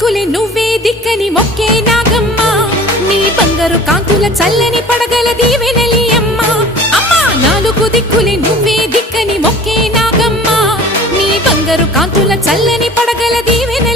కులే నువ్వే దిక్కని మొక్కే నాగమ్మ నీ బంగారు కాంతుల చల్లని పడగల దీవెనలి అమ్మ అమ్మ నాలుగు దిక్కులే నువ్వే దిక్కని మొక్కే నాగమ్మ నీ బంగారు కాంతుల చల్లని పడగల దీవెన